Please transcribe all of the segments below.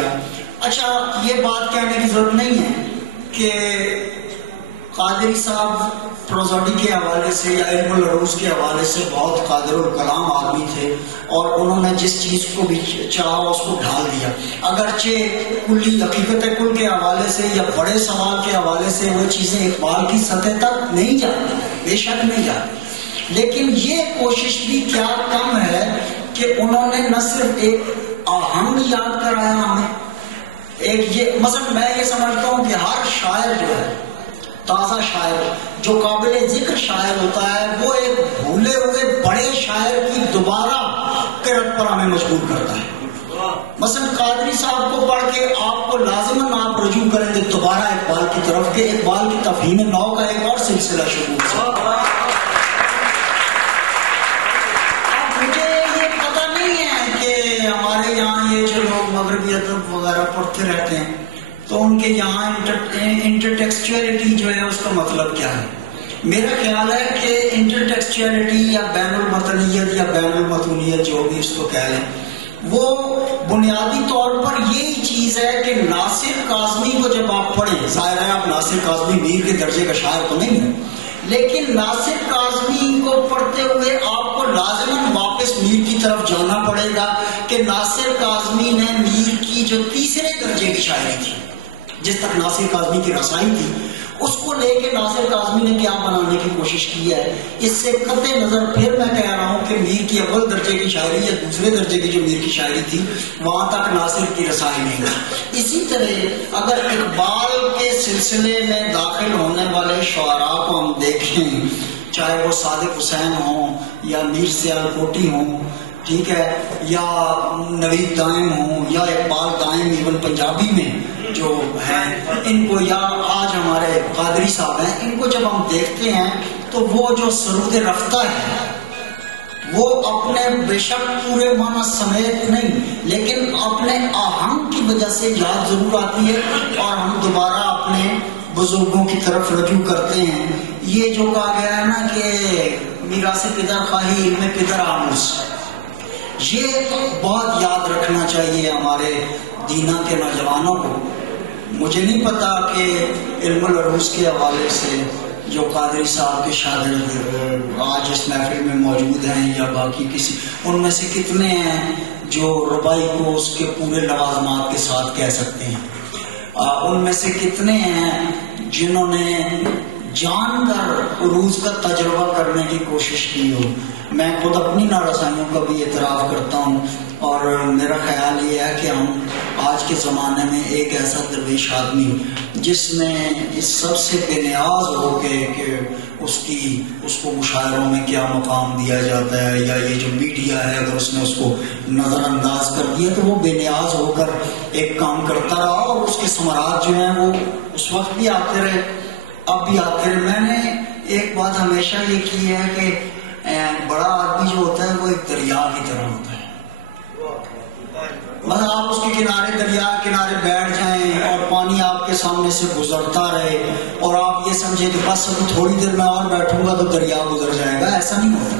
کیا. اچھا یہ بات کہنے کی ضرورت نہیں ہے کہ قادری صاحب پروزوڈی کے حوالے سے یا علم العروض کے حوالے سے بہت قادر الکلام آدمی تھے اور انہوں نے جس چیز کو بھی چاہا اس کو ڈھال دیا. اگرچہ کلی حقیقت کل کے حوالے سے یا بڑے سوال کے حوالے سے وہ چیزیں اقبال کی سطح تک نہیں جاتی, بے شک نہیں جاتی, لیکن یہ کوشش بھی کیا کم ہے کہ انہوں نے نہ صرف ایک آہنگ یاد کرایا ہمیں, ایک یہ مثلا میں یہ سمجھتا ہوں کہ ہر شاعر جو ہے, تازہ شاعر جو قابل ذکر شاعر ہوتا ہے, وہ ایک بھولے ہوئے بڑے شاعر کی دوبارہ قرأت پر ہمیں مجبور کرتا ہے. مثلا قادری صاحب کو پڑھ کے آپ کو لازماً آپ رجوع کریں گے دوبارہ اقبال کی طرف کہ اقبال کی تفہیم نو کا ایک اور سلسلہ شروع ہو. اب مجھے یہ پتہ نہیں ہے کہ ہمارے یہاں یہ جو لوگ مغربی ادب وغیرہ پڑھتے رہتے ہیں تو ان کے یہاں انٹرٹیکسچولیٹی جو ہے اس کا مطلب کیا ہے. میرا خیال ہے کہ انٹرٹیکسچولیٹی یا بین المتنیت یا بین المتونیت جو بھی اس کو کہہ لیں, وہ بنیادی طور پر یہی چیز ہے کہ ناصر کاظمی کو جب آپ پڑھیں, ظاہر ہے آپ ناصر کاظمی میر کے درجے کا شاعر تو نہیں ہے, لیکن ناصر کاظمی کو پڑھتے ہوئے آپ کو لازماً واپس میر کی طرف جانا پڑے گا کہ ناصر کاظمی نے میر کی جو تیسرے درجے کی شاعری تھی, جس تک ناصر کاظمی کی رسائی تھی, اس کو لے کے ناصر کاظمی نے کیا بنانے کی کوشش کی ہے. اس سے قطع نظر پھر میں کہہ رہا ہوں کہ میر کی اول درجے کی شاعری یا دوسرے درجے کی جو میر کی شاعری تھی وہاں تک ناصر کی رسائی نہیں تھی. اسی طرح اگر اقبال کے سلسلے میں داخل ہونے والے شعراء کو ہم دیکھیں, چاہے وہ صادق حسین ہوں یا میر سیال کوٹی ہوں, ٹھیک ہے, یا نوید دائم ہوں یا اقبال دائم ایون پنجابی میں جو ہیں, ان کو یا آج ہمارے قادری صاحب ہیں, ان کو جب ہم دیکھتے ہیں تو وہ جو سرود رفتہ ہے وہ اپنے بے شک پورے معنی سمیت نہیں لیکن اپنے آہنگ کی وجہ سے یاد ضرور آتی ہے اور ہم دوبارہ اپنے بزرگوں کی طرف رجوع کرتے ہیں. یہ جو کہا گیا ہے نا کہ میراث پدر خواہی علم پدر آموز, یہ بہت یاد رکھنا چاہیے ہمارے دینا کے نوجوانوں کو. مجھے نہیں پتا کہ علم العروض کے حوالے سے جو قادری صاحب کے شاگرد آج اس محفل میں موجود ہیں یا باقی کسی, ان میں سے کتنے ہیں جو ربائی کو اس کے پورے لوازمات کے ساتھ کہہ سکتے ہیں. ان میں سے کتنے ہیں جنہوں نے جان کر عروض کا تجربہ کرنے کی کوشش کی ہو. میں خود اپنی نارسائیوں کا بھی اعتراف کرتا ہوں اور میرا خیال یہ ہے کہ ہم آج کے زمانے میں ایک ایسا درویش آدمی جس نے اس سب سے بے نیاز ہو کے کہ اس کو مشاعروں میں کیا مقام دیا جاتا ہے یا یہ جو میڈیا ہے اگر اس نے اس کو نظر انداز کر دیا تو وہ بے نیاز ہو کر ایک کام کرتا رہا اور اس کے ثمرات جو ہیں وہ اس وقت بھی آتے رہے, اب بھی آتے رہے. میں نے ایک بات ہمیشہ یہ کی ہے کہ بڑا آدمی جو ہوتا ہے وہ ایک دریا کی طرح ہوتا ہے. مطلب آپ اس کے کنارے دریا کنارے بیٹھ جائیں اور پانی آپ کے سامنے سے گزرتا رہے اور آپ یہ سمجھیں کہ بس ابھی تھوڑی دیر میں اور بیٹھوں گا تو دریا گزر جائے گا, ایسا نہیں ہوتا.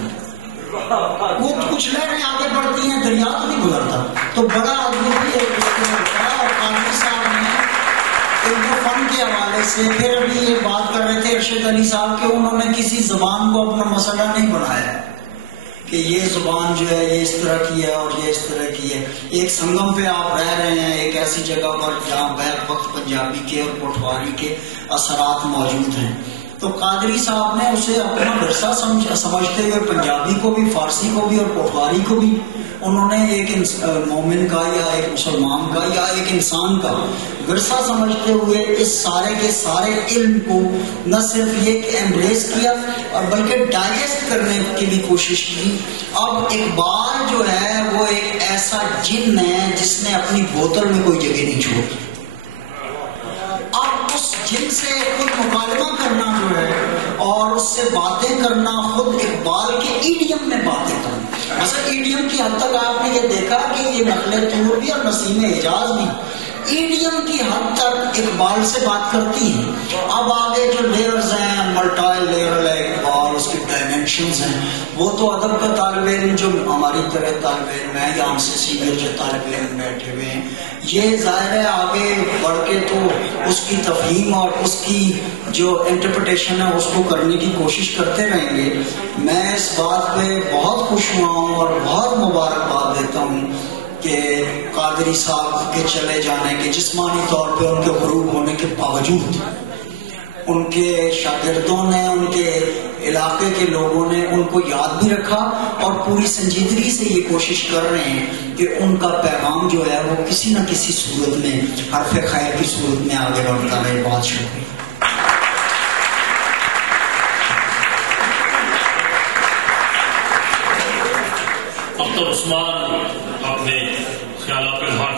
وہ کچھ لہریں آگے بڑھتی ہیں, دریا تو نہیں گزرتا. تو بڑا آدمی بھی ایک ہوتا ہے. اور قادری صاحب نے علم و فن کے حوالے سے پھر ابھی یہ بات کر رہے تھے ارشد علی صاحب کہ انہوں نے کسی زبان کو اپنا مسئلہ نہیں بنایا کہ یہ زبان جو ہے یہ اس طرح کی ہے اور یہ اس طرح کی ہے. ایک سنگم پہ آپ رہ رہے ہیں, ایک ایسی جگہ پر جہاں بیک وقت پنجابی کے اور پٹواری کے اثرات موجود ہیں. تو قادری صاحب نے اسے اپنا ورثہ سمجھتے ہوئے پنجابی کو بھی, فارسی کو بھی اور پٹواری کو بھی انہوں نے ایک مومن کا یا ایک مسلمان کا یا ایک انسان کا ورثہ سمجھتے ہوئے اس سارے کے سارے علم کو نہ صرف یہ کہ ایمبریس کیا اور بلکہ ڈائجسٹ کرنے کی بھی کوشش کی. اب اقبال جو ہے وہ ایک ایسا جن ہے جس نے اپنی بوتل میں کوئی جگہ نہیں چھوڑی. اب اس جن سے خود مکالمہ کرنا جو ہے اور اس سے باتیں کرنا, خود اقبال کے ایڈیم میں باتیں کرنا. مثلا ایڈیم کی حد تک آپ نے یہ دیکھا کہ یہ نقل طور بھی اور نسیم اعجاز بھی ایڈیم کی حد تک اقبال سے بات کرتی ہیں. اب آگے جو لیئرز ہیں, ملٹائی لیئر ہے اقبال, اس کی ڈائمینشن انسٹیٹیوشنز ہیں وہ تو ادب کا طالب علم جو ہماری طرح طالب علم ہے یا ہم سے سینئر جو طالب علم بیٹھے ہوئے ہیں، یہ ظاہر ہے آگے بڑھ کے تو اس کی تفہیم اور اس کی جو انٹرپریٹیشن ہے اس کو کرنے کی کوشش کرتے رہیں گے. میں اس بات پہ بہت خوش ہوا ہوں اور بہت مبارکباد دیتا ہوں کہ قادری صاحب کے چلے جانے کے جسمانی طور پہ ان کے غروب ہونے کے باوجود ان کے شاگردوں نے، ان کے علاقے کے لوگوں نے ان کو یاد بھی رکھا اور پوری سنجیدگی سے یہ کوشش کر رہے ہیں کہ ان کا پیغام جو ہے وہ کسی نہ کسی صورت میں حرف خیر کی صورت میں آگے بڑھتا رہے. بہت شکریہ. اب تو عثمان اپنے خیالات کا اظہار